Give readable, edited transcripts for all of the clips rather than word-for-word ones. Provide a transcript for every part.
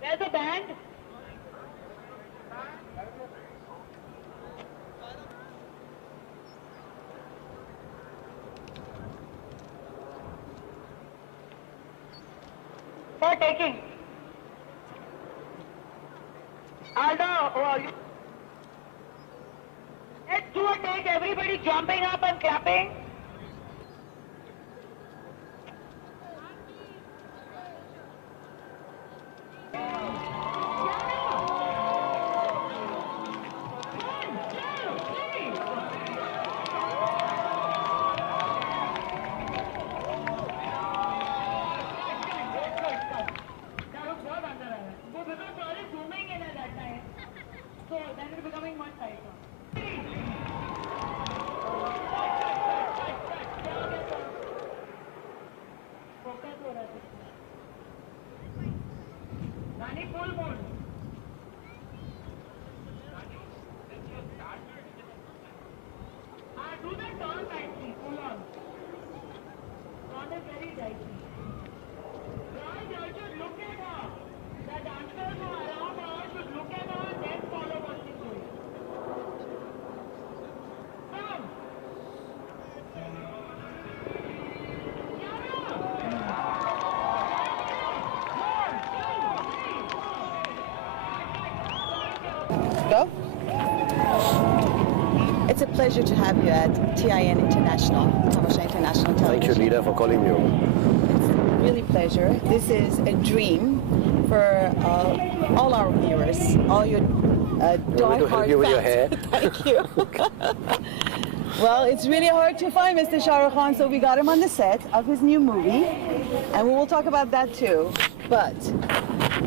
Where's the band? For taking. Aldo, let's do a take, everybody jumping up and clapping. Rani, full mode. Do the turn tightly, full on. Not a very tightly. Guys, you should look at her. The dancers who are around her should look at her and then follow what she's doing. Come. Go. It's a pleasure to have you at TIN International, Tamasha International Television. Thank you, Lida, for calling me over. It's really a pleasure. This is a dream for all our viewers, all your die-hard help you with your hair. Thank you. Well, it's really hard to find Mr. Shah Rukh Khan, so we got him on the set of his new movie, and we will talk about that too. But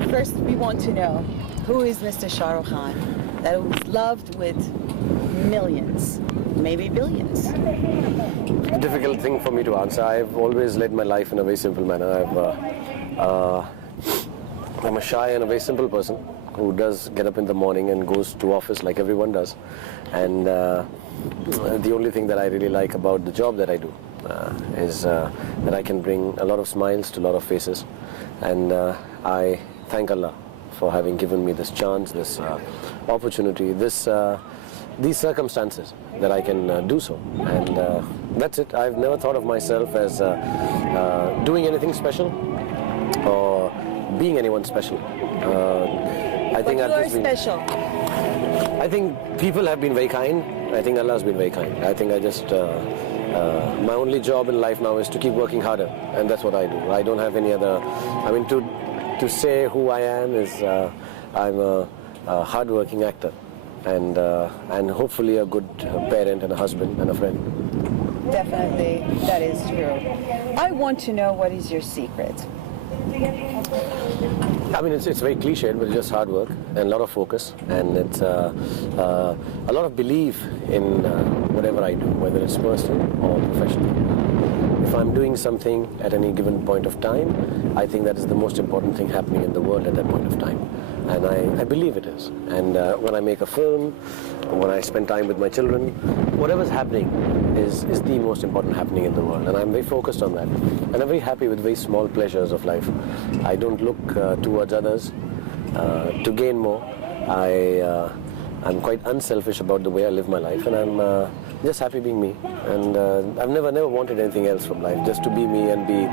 first, we want to know, who is Mr. Shah Rukh Khan, that was loved with millions, maybe billions? It's a difficult thing for me to answer. I've always led my life in a very simple manner. I'm a shy and a very simple person who does get up in the morning and goes to office like everyone does. And the only thing that I really like about the job that I do is that I can bring a lot of smiles to a lot of faces. And I thank Allah for having given me this chance, this opportunity, these circumstances that I can do so. And that's it. I've never thought of myself as doing anything special or being anyone special. I think But you are special. I think people have been very kind. I think Allah has been very kind. I think I just, my only job in life now is to keep working harder, and that's what I do. I don't have any other, I mean, to say who I am is, I'm a hard-working actor, and hopefully a good parent and a husband and a friend. Definitely, that is true. I want to know, what is your secret? I mean, it's very cliched, but it's just hard work and a lot of focus, and it's a lot of belief in whatever I do, whether it's personal or professional. If I'm doing something at any given point of time, I think that is the most important thing happening in the world at that point of time. And I believe it is. And when I make a film, when I spend time with my children, whatever's happening is the most important happening in the world, and I'm very focused on that. And I'm very happy with very small pleasures of life. I don't look towards others to gain more. I'm quite unselfish about the way I live my life, and I'm just happy being me. And I've never wanted anything else from life, just to be me and be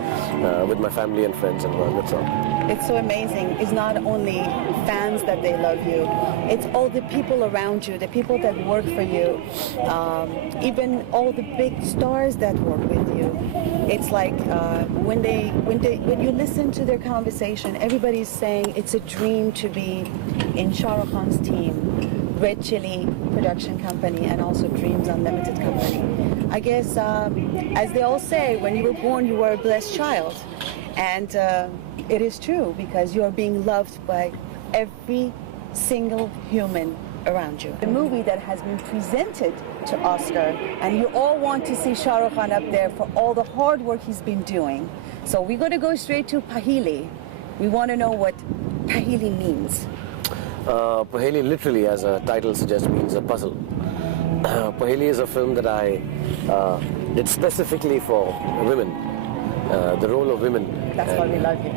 with my family and friends and all. That's all. It's so amazing. It's not only fans that they love you, it's all the people around you, the people that work for you, even all the big stars that work with you. It's like when you listen to their conversation, everybody's saying it's a dream to be in Shah Rukh Khan's team, Red Chili production company, and also Dreams Unlimited company. I guess, as they all say, when you were born, you were a blessed child. And it is true, because you are being loved by every single human around you. The movie that has been presented to Oscar, and you all want to see Shah Rukh Khan up there for all the hard work he's been doing. So we're going to go straight to Paheli. We want to know what Paheli means. Paheli literally, as a title suggests, means a puzzle. Paheli is a film that I did specifically for women, the role of women. That's why we love you.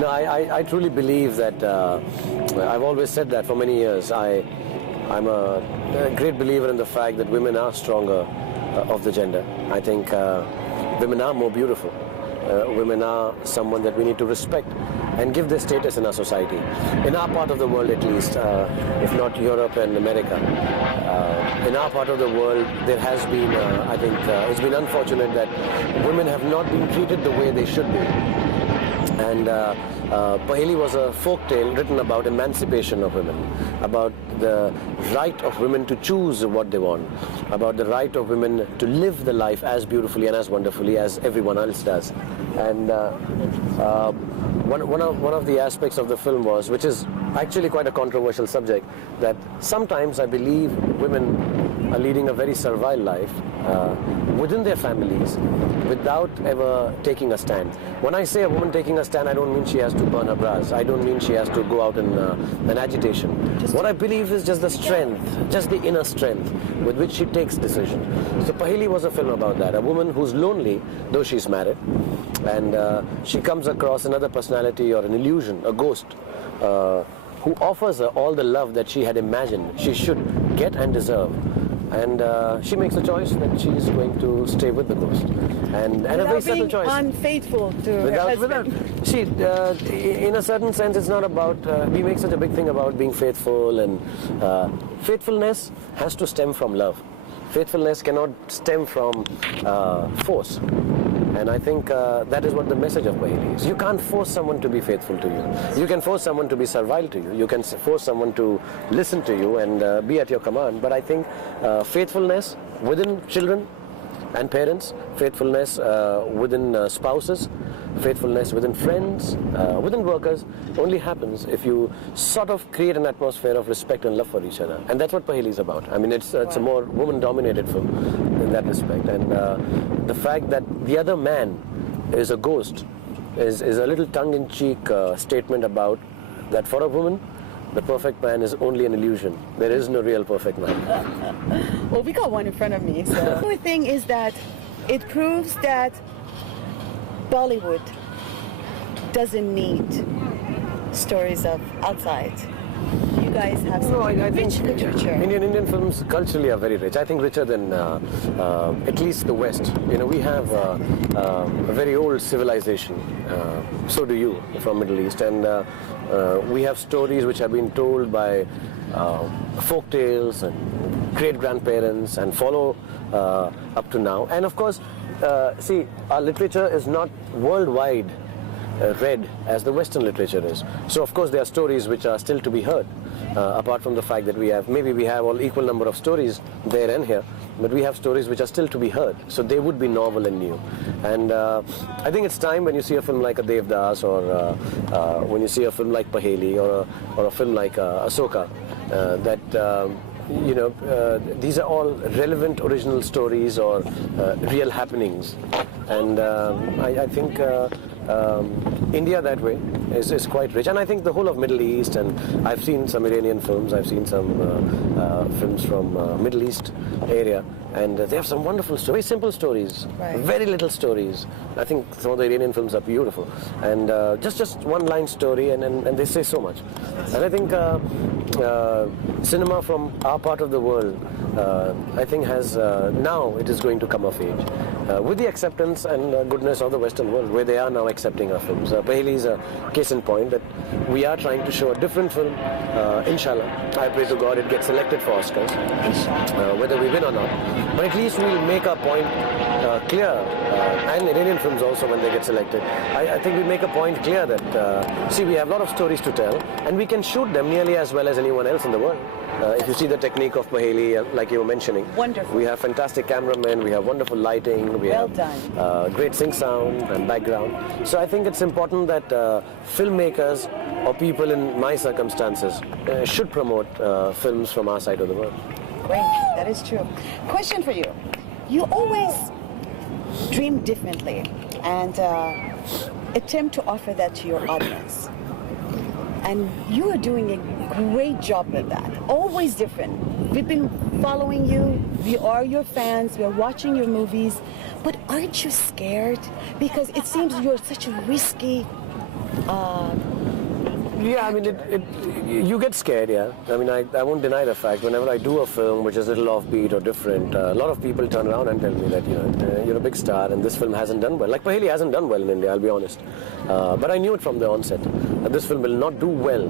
No, I truly believe that, I've always said that for many years. I'm a great believer in the fact that women are stronger of the gender. I think women are more beautiful. Women are someone that we need to respect and give their status in our society. In our part of the world, at least, if not Europe and America, in our part of the world, there has been, I think, it's been unfortunate that women have not been treated the way they should be. And Paheli was a folk tale written about emancipation of women, about the right of women to choose what they want, about the right of women to live the life as beautifully and as wonderfully as everyone else does. And one of the aspects of the film was, which is actually quite a controversial subject, that sometimes I believe women are leading a very servile life within their families without ever taking a stand. When I say a woman taking a stand, I don't mean she has to burn her bras. I don't mean she has to go out in an agitation. What I believe is just the strength, just the inner strength with which she takes decisions. So Paheli was a film about that. A woman who's lonely, though she's married, and she comes across another personality or an illusion, a ghost, who offers her all the love that she had imagined she should get and deserve. And she makes a choice that she is going to stay with the ghost, and a very subtle choice. Unfaithful to her husband. In a certain sense, it's not about. We make such a big thing about being faithful, and faithfulness has to stem from love. Faithfulness cannot stem from force. And I think that is what the message of Paheli is. You can't force someone to be faithful to you. You can force someone to be servile to you. You can force someone to listen to you and be at your command. But I think faithfulness within children and parents, faithfulness within spouses, faithfulness within friends, within workers, only happens if you sort of create an atmosphere of respect and love for each other. And that's what Paheli is about. I mean, it's a more woman-dominated film in that respect. And the fact that the other man is a ghost is a little tongue-in-cheek statement about that for a woman, the perfect man is only an illusion. There is no real perfect man. Well, we got one in front of me. So the only thing is that it proves that Bollywood doesn't need stories of outside. You guys have some rich literature. Indian films culturally are very rich. I think richer than at least the West. You know, we have a very old civilization. So do you from Middle East, and we have stories which have been told by folk tales and great grandparents and follow up to now. And of course, see, our literature is not worldwide read as the Western literature is. So of course there are stories which are still to be heard, apart from the fact that we have all equal number of stories there and here, but we have stories which are still to be heard. So they would be novel and new. And I think it's time, when you see a film like a Devdas, or when you see a film like Paheli, or a film like Asoka, that you know, these are all relevant original stories or real happenings. And I think India that way is quite rich, and I think the whole of Middle East, and I've seen some Iranian films, I've seen some films from Middle East area, and they have some wonderful stories, very simple stories, very little stories. I think some of the Iranian films are beautiful, and just one line story, and they say so much. And I think cinema from our part of the world, I think has now it is going to come of age with the acceptance and goodness of the Western world, where they are now accepting our films. Paheli is a case in point that we are trying to show a different film. Inshallah, I pray to God it gets selected for Oscars, whether we win or not. But at least we'll make our point clear, and Iranian films also when they get selected. I think we make a point clear that, see, we have a lot of stories to tell, and we can shoot them nearly as well as anyone else in the world. If you see the technique of Paheli, like you were mentioning, wonderful. We have fantastic cameramen, we have wonderful lighting, we have great sync sound and background. So I think it's important that filmmakers or people in my circumstances should promote films from our side of the world. Great, that is true. Question for you. You always dream differently and attempt to offer that to your audience. And you are doing a great job with that. Always different. We've been following you. We are your fans. We're watching your movies. But aren't you scared? Because it seems you're such a risky yeah, I mean, you get scared, yeah. I mean, I won't deny the fact, whenever I do a film which is a little offbeat or different, a lot of people turn around and tell me that, you're a big star and this film hasn't done well. Like Paheli hasn't done well in India, I'll be honest. But I knew it from the onset. This film will not do well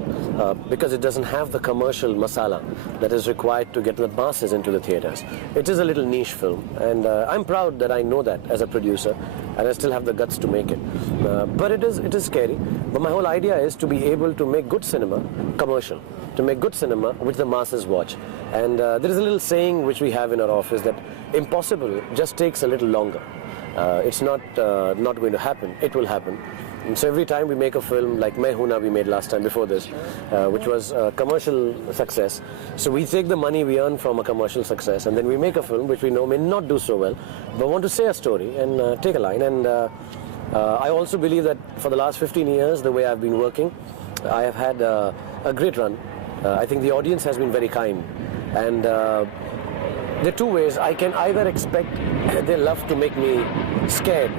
because it doesn't have the commercial masala that is required to get the masses into the theatres. It is a little niche film, and I'm proud that I know that as a producer, and I still have the guts to make it. But it is scary. But my whole idea is to be able to make good cinema commercial, to make good cinema which the masses watch. And there is a little saying which we have in our office that impossible just takes a little longer. It's not going to happen. It will happen. And so every time we make a film like Main Hoon Na we made last time before this, which was a commercial success. So we take the money we earn from a commercial success and then we make a film which we know may not do so well, but want to say a story and take a line. And I also believe that for the last 15 years, the way I've been working, I have had a great run. I think the audience has been very kind. And there are two ways. I can either expect their love to make me scared,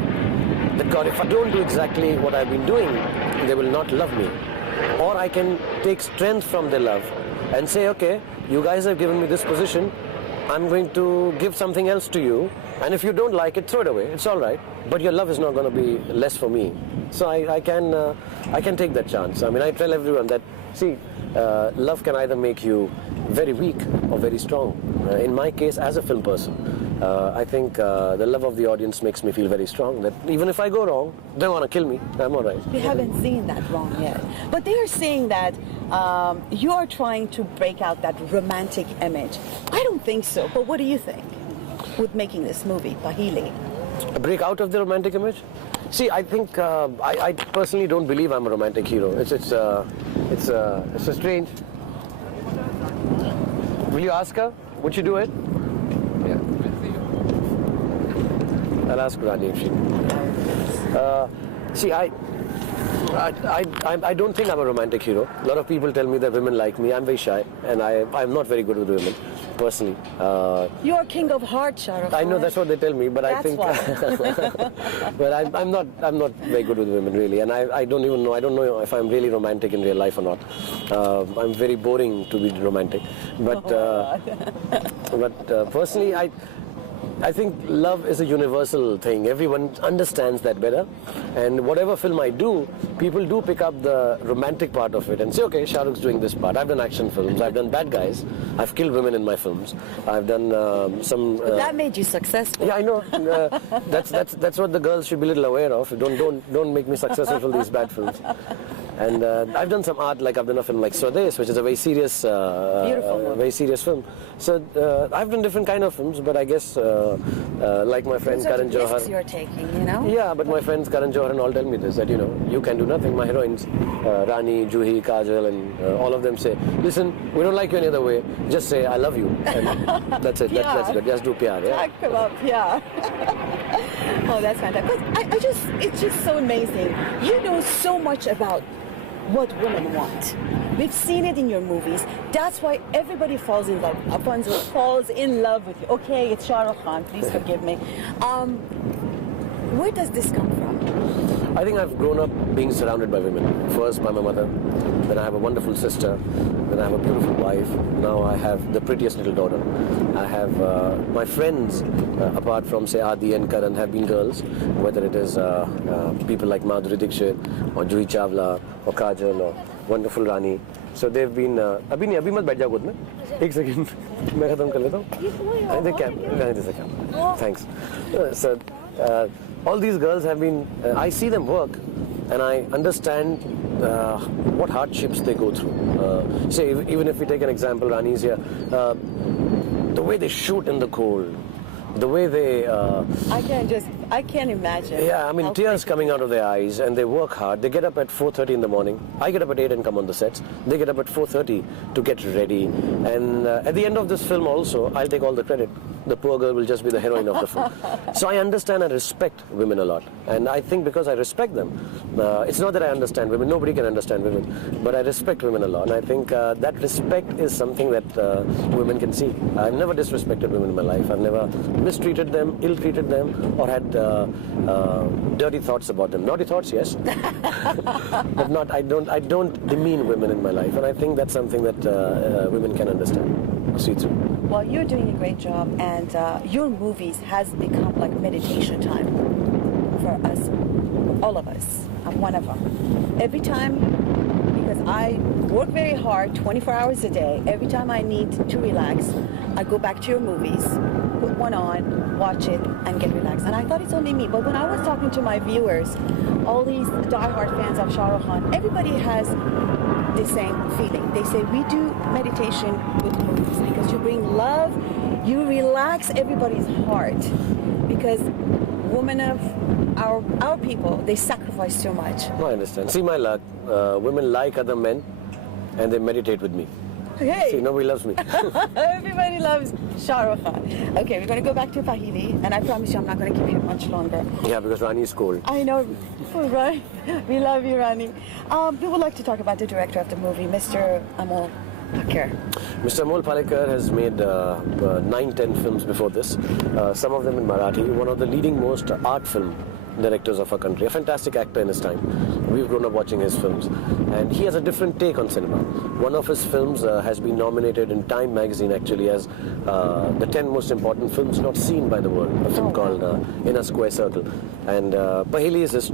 that God, if I don't do exactly what I've been doing, they will not love me. Or I can take strength from their love and say, okay, you guys have given me this position, I'm going to give something else to you, and if you don't like it, throw it away, it's all right, but your love is not going to be less for me. So I can take that chance. I mean, I tell everyone that, see, love can either make you very weak or very strong. In my case, as a film person, I think the love of the audience makes me feel very strong, that even if I go wrong, they want to kill me, I'm all right. We haven't seen that wrong yet. But they are saying that you are trying to break out that romantic image. I don't think so, but what do you think with making this movie, Paheli? A break out of the romantic image? See, I think I personally don't believe I'm a romantic hero. It's strange. Will you ask her? Would you do it? Yeah. I'll ask Rani if she. See, I don't think I'm a romantic hero. A lot of people tell me that women like me. I'm very shy, and I'm not very good with women, personally. You're king of hearts, Shah Rukh Khan. I know that's what they tell me, but that's I think. Why. But I'm not very good with women really, and I don't even know. I don't know if I'm really romantic in real life or not. I'm very boring to be romantic, but personally, I think love is a universal thing. Everyone understands that better. And whatever film I do, people do pick up the romantic part of it and say, okay, Shah Rukh's doing this part. I've done action films. I've done bad guys. I've killed women in my films. I've done some... that made you successful. Yeah, I know. That's what the girls should be a little aware of. Don't make me successful for these bad films. And I've done some art, like I've done a film like Swades, which is a very serious, very serious film. So I've done different kind of films, but I guess like my friend Karan Johar. Risks you're taking, you know. Yeah, but my friends Karan Johar and all tell me this, that you can do nothing. My heroines, Rani, Juhi, Kajal, and all of them say, listen, we don't like you any other way. Just say I love you, and that's it. That's good. Just do PR. Yeah. Talk about PR. Oh, that's fantastic. But it's just so amazing. You know so much about what women want. We've seen it in your movies. That's why everybody falls in love. Alfonso falls in love with you. Okay, it's Shah Rukh Khan. Please forgive me. Where does this come from? I think I've grown up being surrounded by women. First by my mother, then I have a wonderful sister, then I have a beautiful wife. Now I have the prettiest little daughter. I have my friends, apart from say Adi and Karan, have been girls, whether it is people like Madhuri Dixit or Juhi Chawla or Kajal or wonderful Rani. So they've been. अभी नहीं, अभी मत बैठ जाओ खुद में. एक second, मैं खत्म कर लेता हूँ. Thanks. So all these girls have been. I see them work, and I understand what hardships they go through. Say even if we take an example, Rani's here. The way they shoot in the cold, the way they... I can't imagine. Yeah, I mean, tears coming out of their eyes, and they work hard. They get up at 4:30 in the morning. I get up at 8 and come on the sets. They get up at 4:30 to get ready. And at the end of this film also, I'll take all the credit. The poor girl will just be the heroine of the film. So I understand and respect women a lot. And I think because I respect them, it's not that I understand women. Nobody can understand women. But I respect women a lot. And I think that respect is something that women can see. I've never disrespected women in my life. I've never mistreated them, ill-treated them, or had dirty thoughts about them. Naughty thoughts, yes. But not. I don't demean women in my life. And I think that's something that women can understand. See through. Well, you're doing a great job, and your movies has become like meditation time for us, all of us. I'm one of them. Every time, because I work very hard, 24 hours a day, every time I need to relax, I go back to your movies, put one on, watch it, and get relaxed. And I thought it's only me, but when I was talking to my viewers, all these diehard fans of Shah Rukh Khan, everybody has the same feeling. They say we do meditation with movies because you bring love, you relax everybody's heart, because women of our people, they sacrifice so much. No, I understand. See my luck. Women like other men and they meditate with me. Hey! See, nobody loves me. Everybody loves Shah Rukh Khan. Okay, we're going to go back to Pahili, and I promise you I'm not going to keep you much longer. Yeah, because Rani is cold. I know, right? We love you, Rani. We would like to talk about the director of the movie, Mr. Amol Packer. Mr. Amol Palekar has made 9-10 films before this, some of them in Marathi, one of the leading most art film directors of our country, a fantastic actor in his time. We've grown up watching his films, and he has a different take on cinema. One of his films has been nominated in Time magazine actually as the 10 most important films not seen by the world, a film called In a Square Circle. And Pahili is his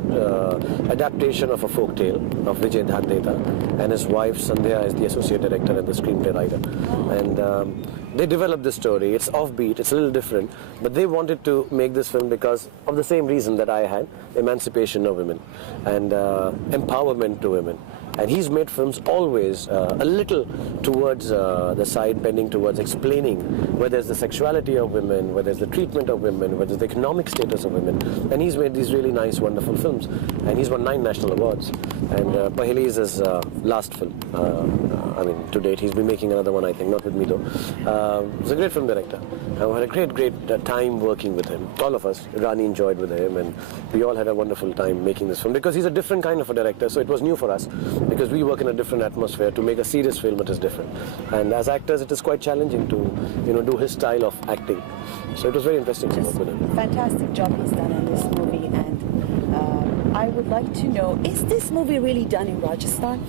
adaptation of a folk tale of Vijay Dhandeta, and his wife Sandhya is the associate director and the screenplay writer. And they developed this story. It's offbeat, it's a little different, but they wanted to make this film because of the same reason that I had, emancipation of women and empowerment to women. And he's made films always a little towards the side bending towards explaining where there's the sexuality of women, where there's the treatment of women, where there's the economic status of women. And he's made these really nice, wonderful films. And he's won 9 national awards. And Pahili is his last film. I mean, to date, he's been making another one, I think, not with me though. He's a great film director. I had a great time working with him. All of us, Rani enjoyed with him, and we all had a wonderful time making this film because he's a different kind of a director, so it was new for us. Because we work in a different atmosphere. To make a serious film, it is different. And as actors, it is quite challenging to, do his style of acting. So it was very interesting to work with him. Fantastic job he's done in this movie, and I would like to know, is this movie really done in Rajasthan?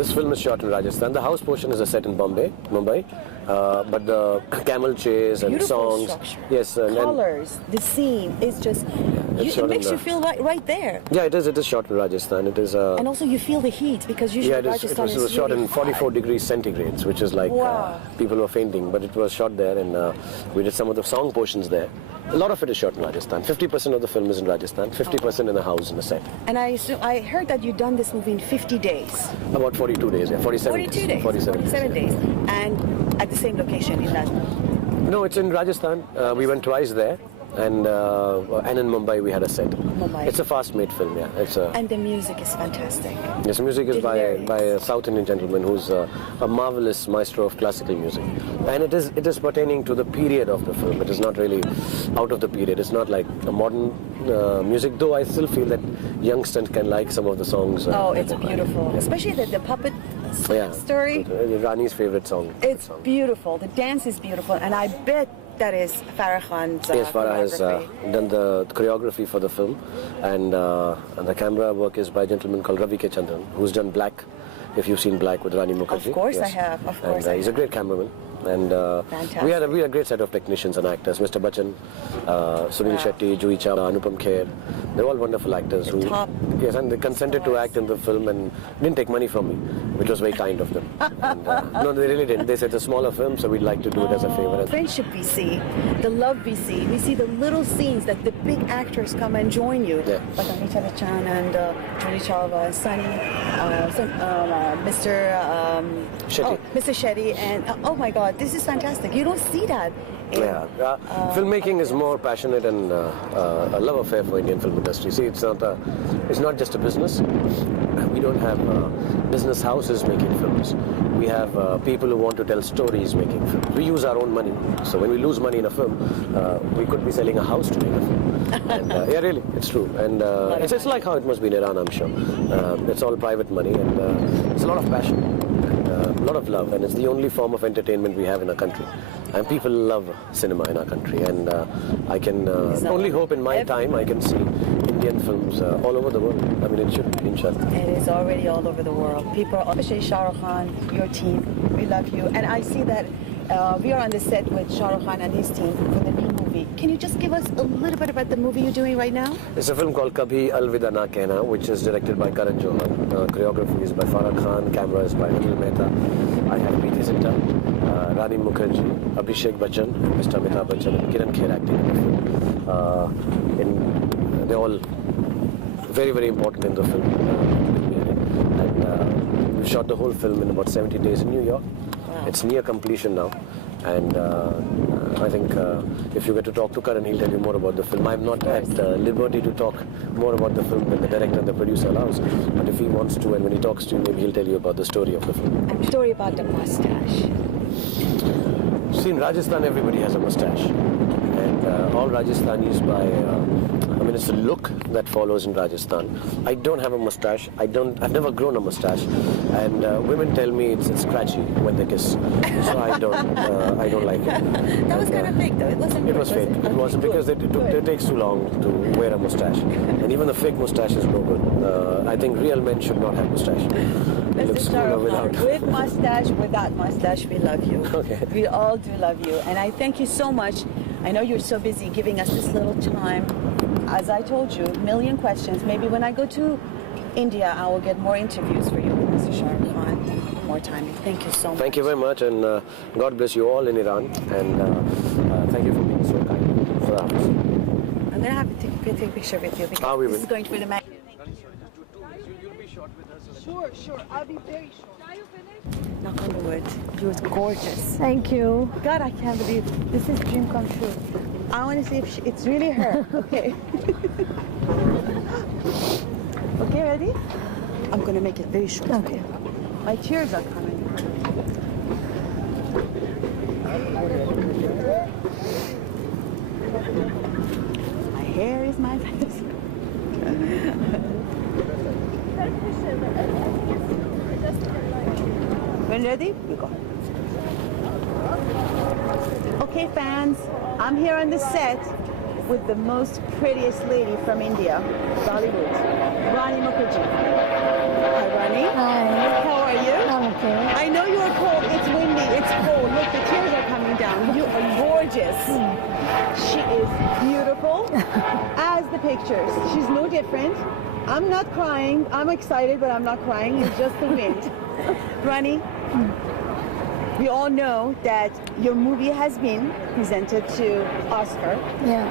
This film is shot in Rajasthan. The house portion is a set in Mumbai. But the camel chase and Beautiful songs, structure. yes, and Colors, the scene is just, it makes you feel right there. Yeah, it is. It is shot in Rajasthan. It is. And also you feel the heat because usually Rajasthan it was shot really in 44 degrees centigrades, which is like people were fainting. But it was shot there, and we did some of the song portions there. A lot of it is shot in Rajasthan. 50% of the film is in Rajasthan, 50% in the house in the set. And I heard that you've done this movie in 50 days. About 42 days, yeah, 47 42 days. 47 days. And at the same location in that. No, it's in Rajasthan. We went twice there. And in Mumbai we had a set. Mumbai. It's a fast-made film, yeah. And the music is fantastic. Yes, the music is by a South Indian gentleman who's a marvelous maestro of classical music, and it is pertaining to the period of the film. It is not really out of the period. It's not like a modern music, though. I still feel that youngsters can like some of the songs. It's beautiful, especially the puppet story. Rani's favorite song. It's beautiful. The dance is beautiful, and I bet that is Farah Khan's Yes, Farah has done the choreography for the film, and the camera work is by a gentleman called Ravi K. Chandran, who's done Black, if you've seen Black with Rani Mukherjee. Of course I have, of course. And he's a great cameraman. And we had a great set of technicians and actors. Mr. Bachchan, Sunil Shetty, Juhi Chawla, Anupam Kher. They're all wonderful actors who yes, and they consented to act in the film and didn't take money from me, which was very kind of them. And, no, they really didn't. They said it's a smaller film, so we'd like to do it as a favor. Friendship we see, the love we see the little scenes that the big actors come and join you. Yeah. Like Amitabh Bachchan and Juhi Chawla, Sunny, Mr. Shetty, and oh my God, this is fantastic. You don't see that. Filmmaking is more passionate and a love affair for Indian film industry. See, it's not just a business. We don't have business houses making films. We have people who want to tell stories making films. We use our own money. So when we lose money in a film, we could be selling a house to make a film. And, yeah, really, it's true. And it's like how it must be in Iran, I'm sure. It's all private money, and it's a lot of passion. A lot of love, and it's the only form of entertainment we have in our country, and people love cinema in our country, and I can only hope in my time I can see Indian films all over the world. I mean, it should be, inshallah. It is already all over the world. People, especially Shah Rukh Khan, your team, we love you, and I see that we are on the set with Shah Rukh Khan and his team for the new movie. Can you just give us a little bit about the movie you're doing right now? It's a film called Kabhi Alvida Na Kehna, which is directed by Karan Johar. Choreography is by Farah Khan, camera is by Anil Mehta. I have Preeti Zinta, Rani Mukherjee, Abhishek Bachchan, Mr. Amitabh Bachchan, and Kiran Kher acting in the film. They're all very, very important in the film. And we shot the whole film in about 70 days in New York. Wow. It's near completion now, and I think if you get to talk to Karan, he'll tell you more about the film. I'm not at liberty to talk more about the film than the director and the producer allows, but if he wants to, and when he talks to you, maybe he'll tell you about the story of the film. And story about the mustache. See, in Rajasthan, everybody has a mustache, and all Rajasthanis I mean, it's a look that follows in Rajasthan. I don't have a mustache. I've never grown a mustache, and women tell me it's scratchy when they kiss. So I don't like it. That was kind of fake, though. It wasn't. It was fake. It wasn't because it takes too long to wear a mustache, and even the fake mustache is no good. I think real men should not have mustache. It looks cooler without. With mustache, without mustache, we love you. Okay. We all do love you, and I thank you so much. I know you're so busy giving us this little time. As I told you, a million questions. Maybe when I go to India, I will get more interviews for you with Mr. Shah Rukh Khan. More time. Thank you so much. Thank you very much, and God bless you all in Iran. And thank you for being so kind for us. I'm going to have to take a picture with you because we this will. is going to be the magazine. You'll be short with us. Sure. I'll be very short. Are you finished? Knock on the wood. You're gorgeous. Thank you. God, I can't believe this is dream come true. I want to see if it's really her. Okay. Okay, ready? I'm going to make it very short. Okay. My tears are coming. My hair is my face. When ready? We go. Okay, fans, I'm here on the set with the most prettiest lady from India, Bollywood, Rani Mukherjee. Hi, Rani. Hi. How are you? Okay. I know you are cold. It's windy. It's cold. Look, the tears are coming down. You are gorgeous. She is beautiful as the pictures. She's no different. I'm not crying. I'm excited, but I'm not crying. It's just the wind. Rani, we all know that your movie has been presented to Oscar. Yeah.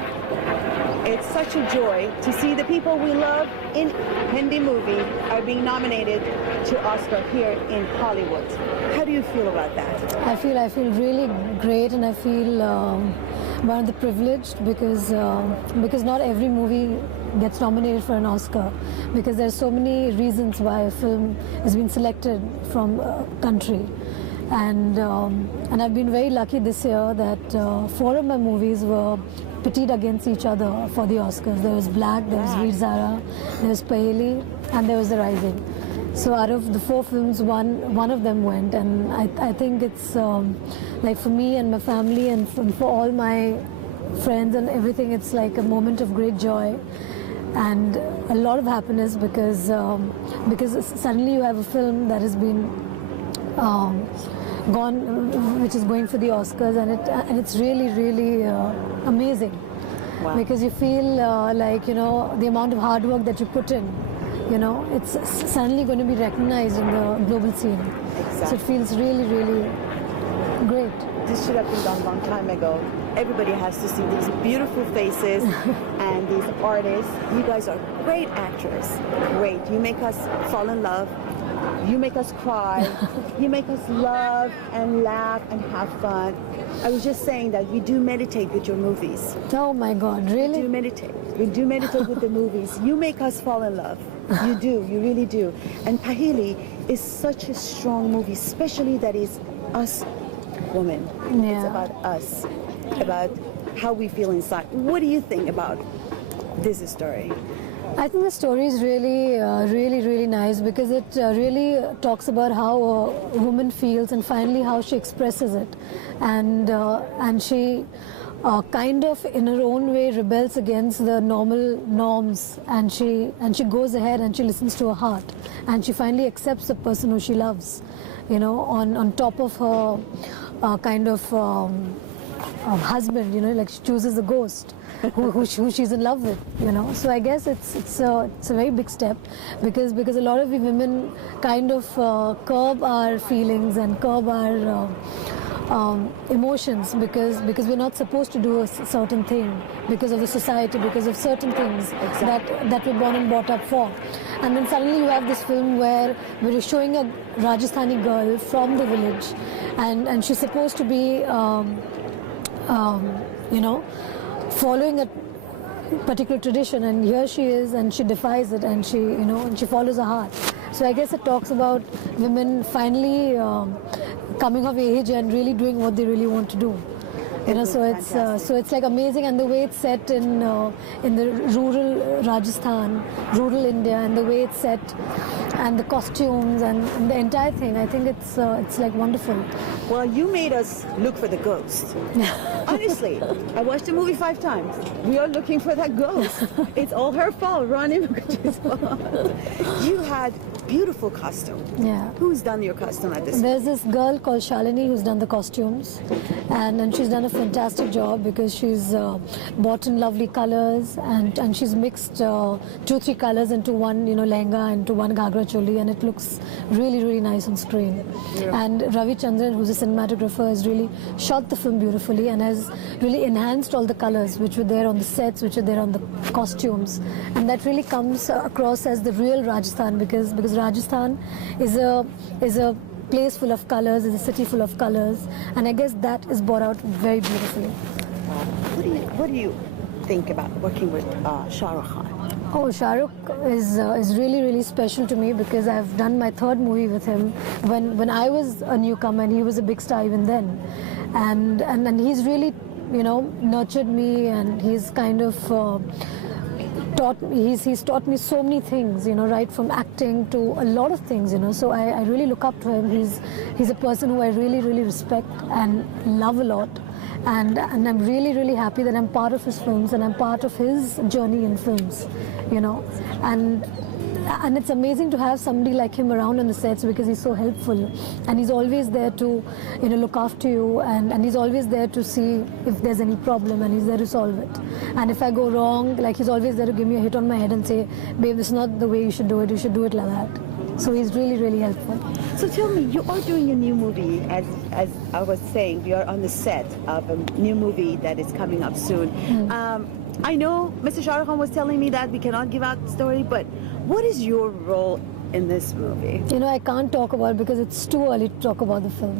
It's such a joy to see the people we love in Hindi movie are being nominated to Oscar here in Hollywood. How do you feel about that? I feel really great, and I feel one of the privileged because not every movie gets nominated for an Oscar, because there's so many reasons why a film has been selected from a country. And I've been very lucky this year that 4 of my movies were pitted against each other for the Oscars. There was Black, there was Veer Zara, there was Paheli, and there was The Rising. So out of the 4 films, one of them went, and I think it's like for me and my family and for all my friends and everything, it's like a moment of great joy and a lot of happiness because suddenly you have a film that has been which is going for the Oscars, and it's really amazing. Wow. Because you feel like, you know, the amount of hard work that you put in, you know, it's suddenly going to be recognized in the global scene. Exactly. So it feels really great. This should have been done a long time ago. Everybody has to see these beautiful faces and these artists. You guys are great actors. Great. You make us fall in love. You make us cry. You make us love and laugh and have fun. I was just saying that we do meditate with your movies. Oh my God, really? We do meditate. We do meditate with the movies. You make us fall in love. You do. You really do. And Paheli is such a strong movie, especially that is us women. Yeah. It's about us, about how we feel inside. What do you think about this story? I think the story is really nice because it really talks about how a woman feels and finally how she expresses it, and she kind of in her own way rebels against the normal norms, and she goes ahead and she listens to her heart, and she finally accepts the person who she loves, you know, on top of her kind of husband, you know, like she chooses a ghost. who she's in love with, you know. So I guess it's a very big step because a lot of we women kind of curb our feelings and curb our emotions because we're not supposed to do a certain thing because of the society, because of certain things that we're born and brought up for. And then suddenly you have this film where you're showing a Rajasthani girl from the village, and she's supposed to be you know, following a particular tradition, and here she is and she defies it, and she, you know, and she follows her heart. So I guess it talks about women finally coming of age and really doing what they really want to do. You know, so it's like amazing, and the way it's set in the rural Rajasthan, rural India, and the way it's set, and the costumes and the entire thing. I think it's like wonderful. Well, you made us look for the ghost. Honestly, I watched the movie 5 times. We are looking for that ghost. It's all her fault, Rani Mukherjee's fault. You had beautiful costume. Yeah. Who's done your costume at this? There's this girl called Shalini who's done the costumes, and she's done a fantastic job because she's bought in lovely colors, and she's mixed 2-3 colors into one, you know, lehenga, into one ghagra choli, and it looks really nice on screen. Yeah. And Ravi Chandran, who's a cinematographer, has really shot the film beautifully and has really enhanced all the colors which were there on the sets, which are there on the costumes, and that really comes across as the real Rajasthan because Rajasthan is a place full of colors, is a city full of colors, and I guess that is brought out very beautifully. What do you think about working with Shah Rukh Khan? Oh, Shah Rukh is really special to me because I've done my 3rd movie with him when I was a newcomer and he was a big star even then, and he's really, you know, nurtured me, and he's kind of he's taught me so many things, you know, right from acting to a lot of things, you know. So I really look up to him. He's a person who I really respect and love a lot, and I'm really happy that I'm part of his films and I'm part of his journey in films, you know. And and it's amazing to have somebody like him around on the sets because he's so helpful, and he's always there to, look after you, and he's always there to see if there's any problem, and he's there to solve it. And if I go wrong, like, he's always there to give me a hit on my head and say, babe, this is not the way you should do it like that. So he's really, really helpful. So tell me, you are doing a new movie, as I was saying, we are on the set of a new movie that is coming up soon. I know Mr. Shah Rukh Khan was telling me that we cannot give out the story, but what is your role in this movie? I can't talk about it because it's too early to talk about the film.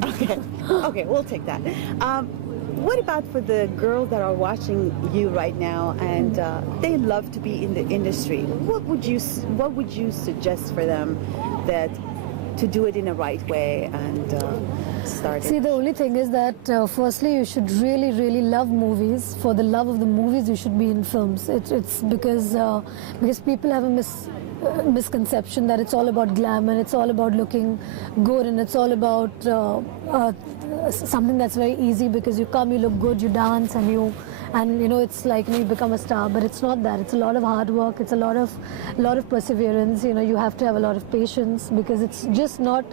Okay, we'll take that. What about for the girls that are watching you right now and they love to be in the industry? What would you suggest for them that to do it in a right way and start it? See, the only thing is that firstly, you should really, really love movies. For the love of the movies, you should be in films. It's because people have a misconception that it's all about glamour, it's all about looking good, and it's all about something that's very easy because you come, you look good, you dance, and it's like you become a star. But it's not that. It's a lot of hard work. It's a lot of perseverance. You have to have a lot of patience because it's just not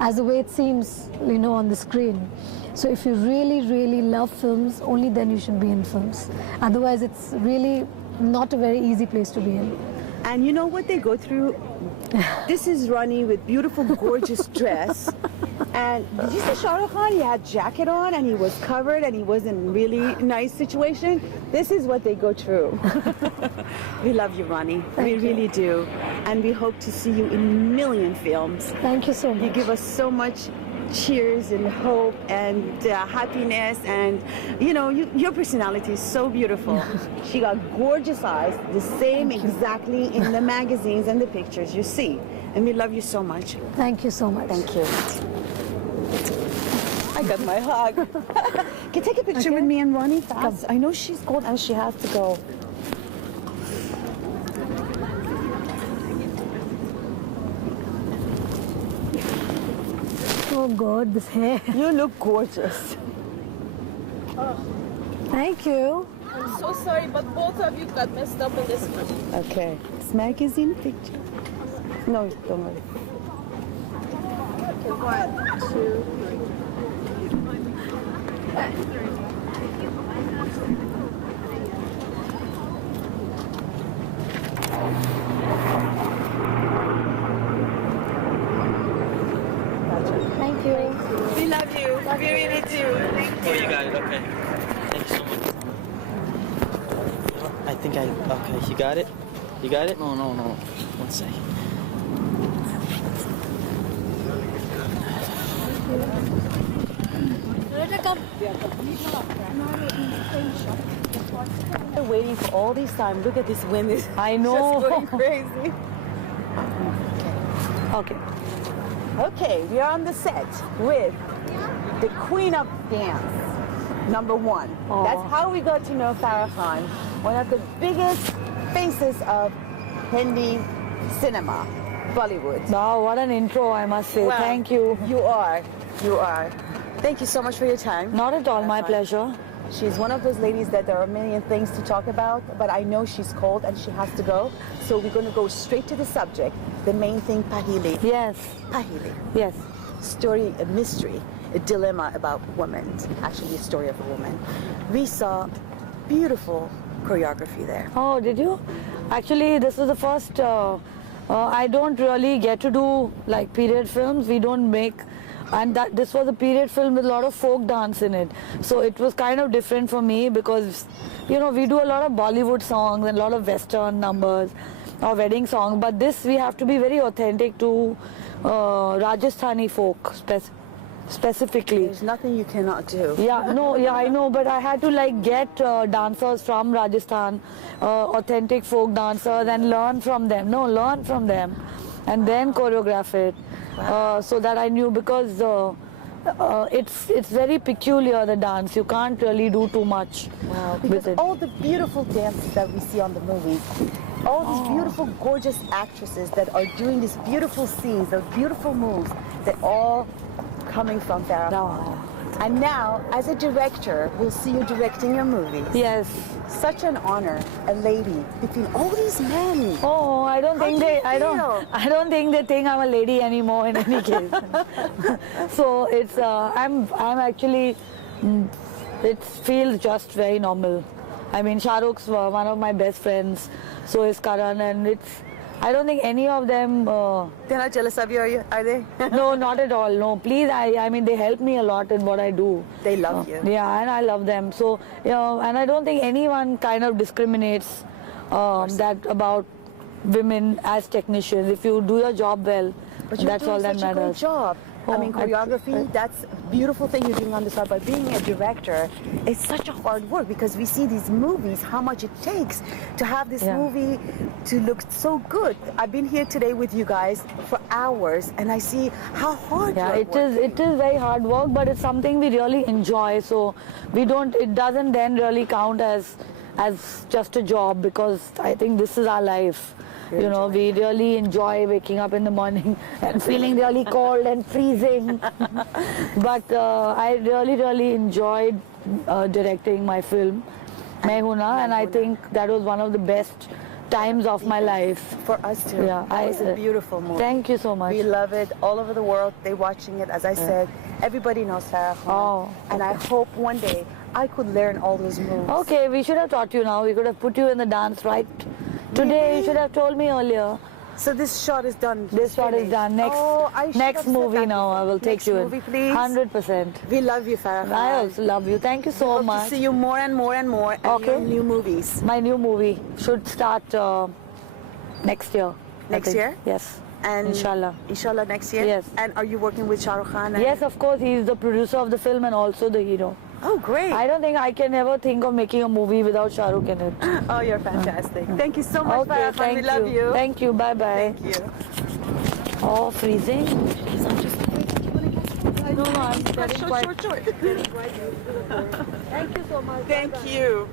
as the way it seems, on the screen. So if you really, really love films, only then you should be in films. Otherwise, it's really not a very easy place to be in. And you know what they go through? This is Rani with beautiful, gorgeous dress. And did you see Shah Rukh Khan? He had jacket on and he was covered and he was in really nice situation. This is what they go through. We love you, Rani. We really do. And we hope to see you in a million films. Thank you so much. You give us so much cheers and hope and happiness, and your personality is so beautiful. She got gorgeous eyes, the same exactly in the magazines and the pictures you see, and we love you so much. Thank you so much. Thank you. I got my hug. Can you take a picture with me and Rani fast? I know she's cold and she has to go. Oh God, this hair. You look gorgeous. Thank you. I'm so sorry, but both of you got messed up in this one. Okay. This magazine picture. No, don't worry. Okay, 1, 2, Thank you. We love you. We really do. Thank you. Oh, you got it. Okay. Thank you so much. I think okay, you got it? You got it? No. 1 second. We're waiting for all this time. Look at this wind. It's I know. just going crazy. Okay, we are on the set with the queen of dance, #1. That's how we got to know Farah Khan, one of the biggest faces of Hindi cinema, Bollywood. Wow, what an intro, I must say. Well, Thank you. You are. Thank you so much for your time. Not at all, my pleasure. She's one of those ladies that there are a million things to talk about, but I know she's cold and she has to go. So we're going to go straight to the subject. The main thing, Pahili. Yes, Pahili. yes. Story, a mystery, a dilemma about women. Actually, a story of a woman. We saw beautiful choreography there. Oh, did you? Actually, this was the first. I don't really get to do like period films. We don't make. And this was a period film with a lot of folk dance in it. So it was kind of different for me because, we do a lot of Bollywood songs and a lot of Western numbers or wedding songs. But this, we have to be very authentic to Rajasthani folk specifically. There's nothing you cannot do. I know, but I had to get dancers from Rajasthan, authentic folk dancers, and learn from them. And then choreograph it. So that I knew, because it's very peculiar, the dance. You can't really do too much with Because it. all the beautiful dances that we see on the movies, all these beautiful, gorgeous actresses that are doing these beautiful scenes, those beautiful moves, they all coming from, Farah. And now, as a director, we'll see you directing your movies. Yes. Such an honor, a lady between all these men. Oh, I don't think I don't think they think I'm a lady anymore in any case. So it's I'm actually it feels just very normal. I mean, Shah Rukh's one of my best friends, so is Karan, and I don't think any of them... They're not jealous of you, are they? No, not at all. No, please. I mean, they help me a lot in what I do. They love you. Yeah, and I love them. So, and I don't think anyone kind of discriminates that about women as technicians. If you do your job well, that's all that matters. But you're doing such a great job. I mean, choreography, that's a beautiful thing you're doing on the side. But being a director, it's such a hard work because we see these movies, how much it takes to have this movie to look so good. I've been here today with you guys for hours, and I see how hard it is very hard work, but it's something we really enjoy. So it doesn't then really count as just a job, because I think this is our life. You know, we really enjoy waking up in the morning and feeling really cold and freezing. But I really enjoyed directing my film, Main Hoon Na, and I think that was one of the best times of my life. For us too. Yeah, it's a beautiful movie. Thank you so much. We love it. All over the world, they're watching it. As I said, everybody knows Farah. And I hope one day I could learn all those moves. Okay, we should have taught you now. We could have put you in the dance right today. You should have told me earlier. So this shot is done. This shot is done. Next movie now. I will take you in. Next movie, please. 100%. We love you, Farah. I also love you. Thank you so much. To see you more and more and more. And your new movies. My new movie should start next year. Next year? Yes. And Inshallah. Inshallah next year? Yes. And are you working with Shah Rukh Khan? Yes, of course. He's the producer of the film and also the hero. Oh, great. I don't think I can ever think of making a movie without Shah Rukh in it. Oh, you're fantastic. Thank you so much, Farah. Thank We love you. Thank you. Bye-bye. Thank you. Oh, freezing. No, I'm getting quite... Short. Thank you so much. Thank you.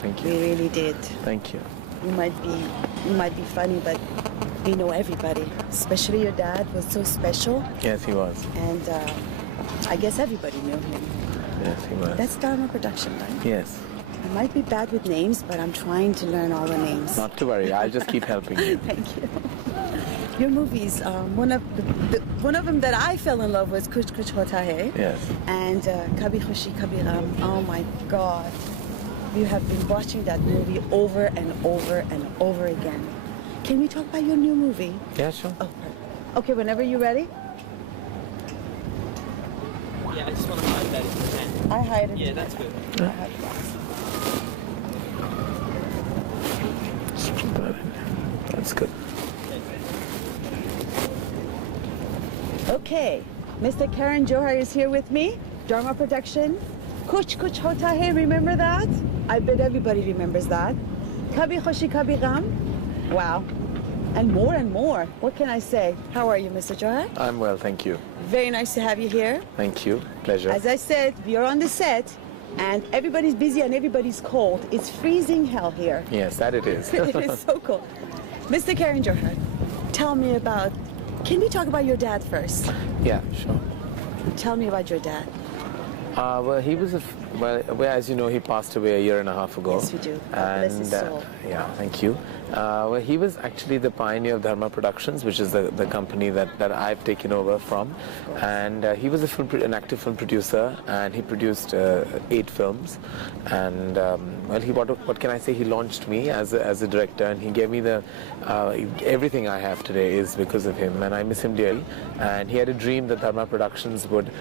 Thank you. We really did. Thank you. You might be funny, but we know everybody. Especially your dad was so special. Yes, he was. And I guess everybody knew him. Yes, he was. That's Dharma Production, right? Yes. I might be bad with names, but I'm trying to learn all the names. Not to worry. I'll just keep helping you. Thank you. Your movies, one of them that I fell in love with, Kuch Kuch Hota Hai. Yes. And Kabhi Khushi Kabhi Gham. Oh my God. You have been watching that movie over and over and over again. Can we talk about your new movie? Yeah, sure. Oh, perfect. Okay, whenever you're ready. Yeah, I just want to hide that if you can. I hide it. Yeah, that's good. That's good. Okay, Mr. Karan Johar is here with me. Dharma Production. Kuch Kuch Hota Hai, remember that? I bet everybody remembers that. Kabhi Khushi Kabhi Gham. Wow. And more. What can I say? How are you, Mr. Johar? I'm well, thank you. Very nice to have you here. Thank you. Pleasure. As I said, we are on the set and everybody's busy and everybody's cold. It's freezing hell here. Yes, that it is. It is so cold. Mr. Karan Johar, tell me about, can we talk about your dad first? Yeah, sure. Tell me about your dad. Well, he was as you know, he passed away a year and a half ago. Yes, we do. God bless his soul. Yeah, thank you. Well, he was actually the pioneer of Dharma Productions, which is the company that I've taken over from. And he was an active film producer, and he produced 8 films. And well, what can I say? He launched me as a director, and he gave me everything I have today is because of him, and I miss him dearly. And he had a dream that Dharma Productions would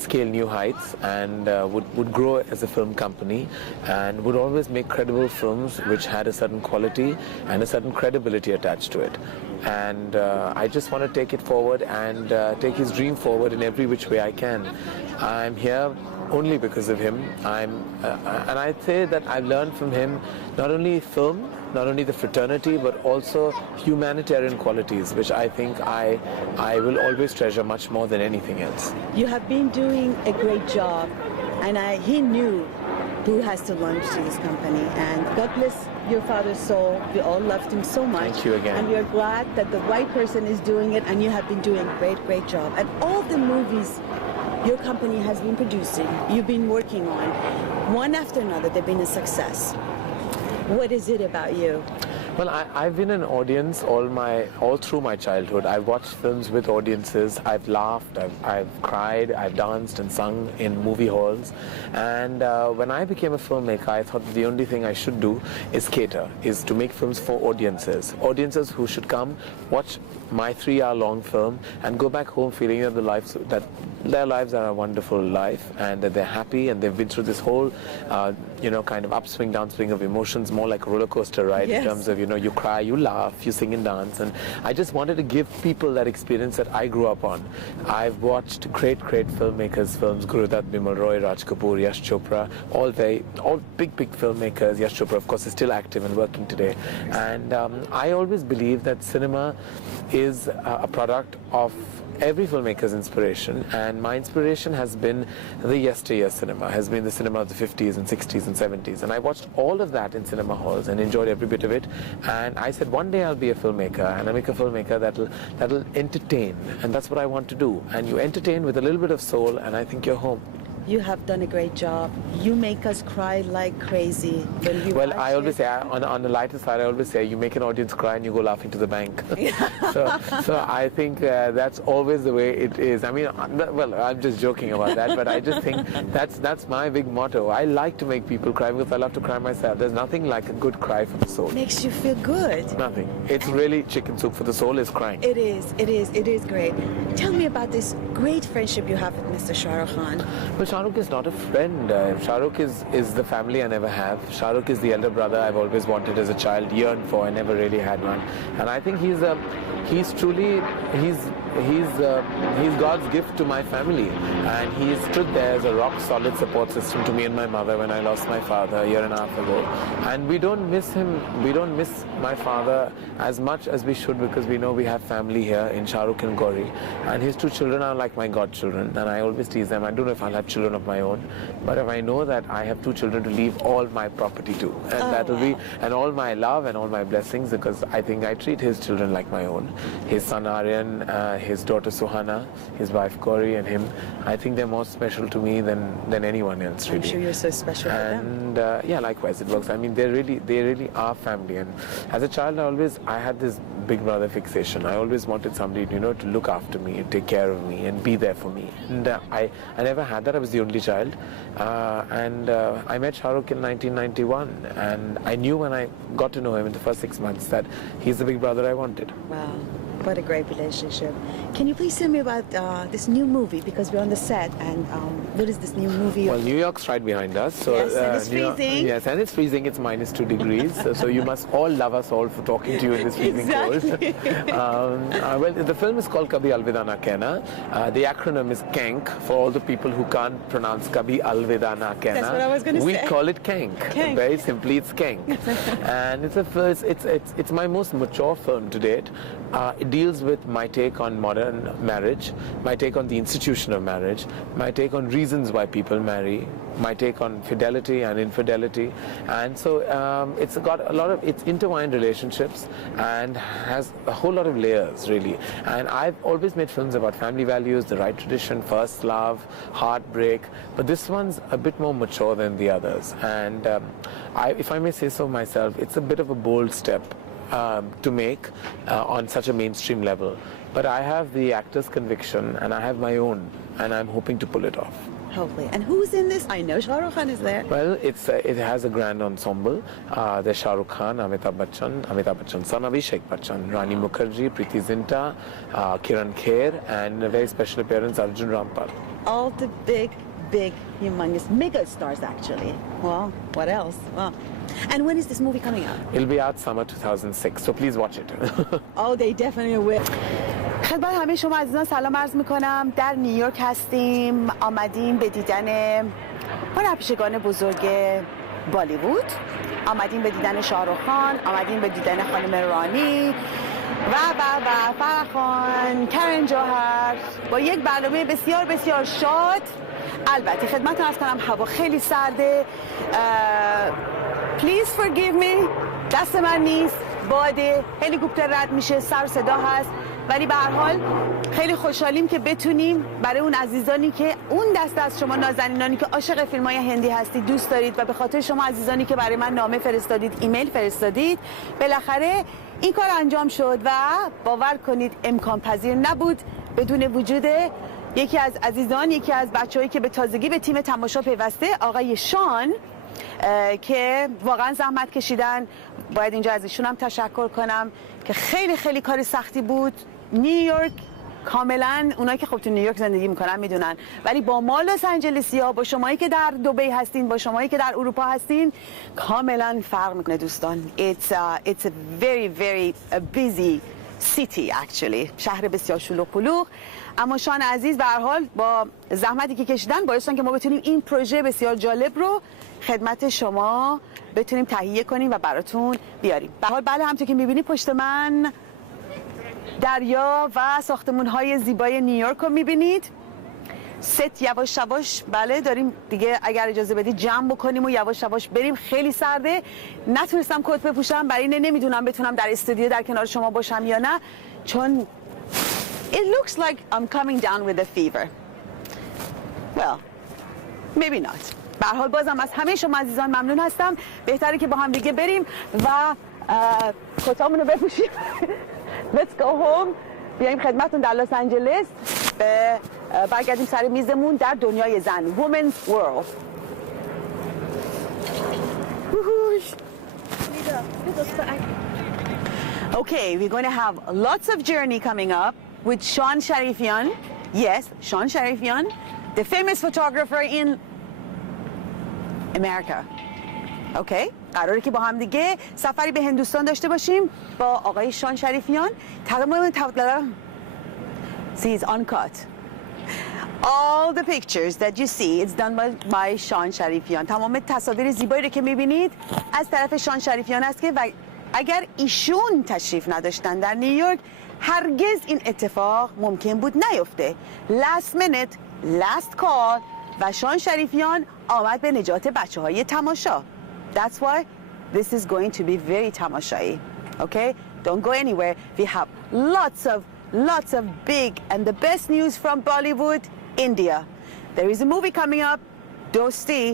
scale new heights and would grow as a film company, and would always make credible films which had a certain quality and a certain credibility attached to it. And I just want to take it forward and take his dream forward in every which way I can. I'm here only because of him. And I'd say that I've learned from him not only film, not only the fraternity, but also humanitarian qualities, which I think I will always treasure much more than anything else. You have been doing a great job, and he knew who has to launch to this company. And God bless your father's soul. We all loved him so much. Thank you again. And we are glad that the right person is doing it, and you have been doing a great, great job. And all the movies your company has been producing, you've been working on, one after another, they've been a success. What is it about you? Well, I've been an audience all through my childhood. I've watched films with audiences. I've laughed, I've cried, I've danced and sung in movie halls. And when I became a filmmaker, I thought the only thing I should do is cater, is to make films for audiences. Audiences who should come, watch my 3-hour-long film and go back home feeling that their lives are a wonderful life and that they're happy and they've been through this whole, kind of upswing, downswing of emotions, more like a roller coaster ride. Yes. In terms of, you cry, you laugh, you sing and dance. And I just wanted to give people that experience that I grew up on. I've watched great, great filmmakers' films, Gurudat, Bimal Roy, Raj Kapoor, Yash Chopra, all big, big filmmakers. Yash Chopra, of course, is still active and working today. And I always believe that cinema is a product of every filmmaker's inspiration, and my inspiration has been the yesteryear cinema, has been the cinema of the 50s and 60s and 70s, and I watched all of that in cinema halls and enjoyed every bit of it. And I said, one day I'll be a filmmaker, and I make a filmmaker that'll entertain, and that's what I want to do. And you entertain with a little bit of soul, and I think you're home. You have done a great job. You make us cry like crazy when we Well, watch I always it. say, on the lighter side, I always say, you make an audience cry and you go laughing to the bank. so I think that's always the way it is. I mean, well, I'm just joking about that, but I just think that's my big motto. I like to make people cry because I love to cry myself. There's nothing like a good cry for the soul. Makes you feel good. Nothing. It's really chicken soup for the soul is crying. It is great. Tell me about this great friendship you have with Mr. Shah Rukh Khan. Well, Shah Rukh is not a friend. Shah Rukh is the family I never have. Shah Rukh is the elder brother I've always wanted as a child, yearned for. I never really had one. And I think he's God's gift to my family. And he stood there as a rock solid support system to me and my mother when I lost my father a year and a half ago. And we don't miss him. We don't miss my father as much as we should, because we know we have family here in Shah Rukh and Gauri. And his 2 children are like my godchildren. And I always tease them. I don't know if I'll have children of my own, but if I know that I have 2 children to leave all my property to, and that'll be, and all my love and all my blessings, because I think I treat his children like my own. His son Aryan, his daughter Suhana, his wife Gauri, and him. I think they're more special to me than anyone else, really. I'm sure you're so special for them. And yeah, likewise it works. I mean, they really are family. And as a child, I had this big brother fixation. I always wanted somebody, to look after me, take care of me, and be there for me. And I never had that. I was the only child. I met Shah Rukh in 1991, and I knew when I got to know him in the first 6 months that he's the big brother I wanted. Wow, what a great relationship. Can you please tell me about this new movie, because we're on the set, and what is this new movie? Well, New York's right behind us. So, yes, and it's freezing. Yes, and it's freezing. It's -2 degrees. so you must all love us all for talking to you in this freezing cold. Well, the film is called Kabhi Alvida Na Kehna. The acronym is KANK, for all the people who can't pronounce Kabhi Alvida Na Kehna. That's what I was going to say. We call it KANK. Very simply, it's KANK. And it's my most mature film to date. It deals with my take on modern marriage, my take on the institution of marriage, my take on reasons why people marry, my take on fidelity and infidelity. And so it's got it's intertwined relationships and has a whole lot of layers, really. And I've always made films about family values, the right tradition, first love, heartbreak, but this one's a bit more mature than the others. And if I may say so myself, it's a bit of a bold step to make on such a mainstream level. But I have the actor's conviction, and I have my own, and I'm hoping to pull it off. Hopefully. And who's in this? I know Shah Rukh Khan is there. Well, it has a grand ensemble. There's Shah Rukh Khan, Amitabh Bachchan's son Abhishek Bachchan, Rani Mukherjee, Preeti Zinta, Kiran Kher, and a very special appearance, Arjun Rampal. All the big, humongous mega stars, actually. Well, what else? Well, and when is this movie coming out? It'll be out summer 2006, so please watch it. Oh, they definitely will. خدمت همه شما عزیزان سلام عرض میکنم. در نیویورک هستیم. آمدیم به دیدن هنرپیشگان بزرگ بالیوود. آمدیم به دیدن شاه رخ خان. آمدیم به دیدن خانم رانی. فرح خان، کرن جوهر با یک برنامه بسیار بسیار شاد. البته خدمتتون عرض کنم هوا خیلی سرده. Please forgive me. دست من نیست، باده، هلیکوپتر رد میشه، سر و صدا هست، ولی به هر حال خیلی خوشحالیم که بتونیم برای اون عزیزانی که اون دست از شما نازنینانی که عاشق فیلم‌های هندی هستید دوست دارید و به خاطر شما عزیزانی که برای من نامه فرستادید، ایمیل فرستادید، بالاخره این کار انجام شد و باور کنید امکان پذیر نبود بدون وجود یکی از عزیزان، یکی از بچه‌هایی که به تازگی به تیم تماشا پیوسته، آقای شان، که واقعا زحمت کشیدن. باید اینجا از ایشون هم تشکر کنم که خیلی خیلی کار سختی بود. نیویورک کاملا، اونایی که خب تو نیویورک زندگی میکنن میدونن، ولی با ما لس آنجلسیا، با شمایی که در دبی هستین، با شمایی که در اروپا هستین، کاملا فرق میکنه دوستان. It's a very very busy city actually. شهر بسیار شلوغ پلوغ، اما شان عزیز به هر حال با زحمتی که کشیدن باعث شدن که ما بتونیم این پروژه بسیار جالب رو خدمت شما بتونیم تهیه کنیم و براتون بیاریم. به هر حال بله، همونطور که میبینید پشت من دریا و ساختمان‌های زیبای نیویورک رو میبینید. ست یواش یواش بله داریم دیگه، اگر اجازه بدید جمع بکنیم و یواش یواش بریم. خیلی سرده، نتونستم کت بپوشم، برای اینه نمیدونم بتونم در استودیو در کنار شما باشم یا نه، چون it looks like I'm coming down with a fever. Well, maybe not. به هر حال بازم از همه شما عزیزان ممنون هستم. بهتره که با هم دیگه بریم و کتامون رو بپوشیم. Let's go home. بیایم خدمتون در لس آنجلس، برگردیم سر میزمون در دنیای زن. Women's World. Okay, we're going to have lots of journey coming up with Sean Sharifian. Yes, Sean Sharifian, the famous photographer in America. Okay, قراره که با هم دیگه سفری به هندوستان داشته باشیم با آقای شان شریفیان. See, it's uncut. All the pictures that you see, it's done by شان شریفیان. تمام تصاویر زیبایی رو که میبینید از طرف شان شریفیان است که اگر ایشون تشریف نداشتن در نیویورک هرگز این اتفاق ممکن بود نیفته. Last minute, last call و شان شریفیان آمد به نجات بچه‌های تماشا. That's why this is going to be very tamashai. Okay? Don't go anywhere. We have lots of big and the best news from Bollywood, India. There is a movie coming up, Dosti.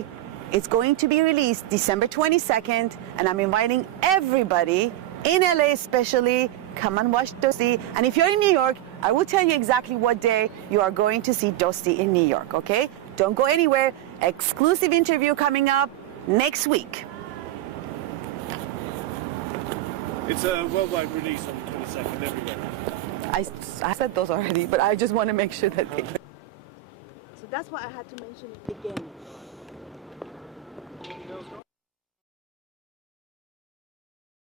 It's going to be released December 22nd, and I'm inviting everybody in LA especially, come and watch Dosti. And if you're in New York, I will tell you exactly what day you are going to see Dosti in New York, okay? Don't go anywhere. Exclusive interview coming up next week. It's a worldwide release on the 22nd everywhere. I said those already, but I just want to make sure that they... So that's why I had to mention it again.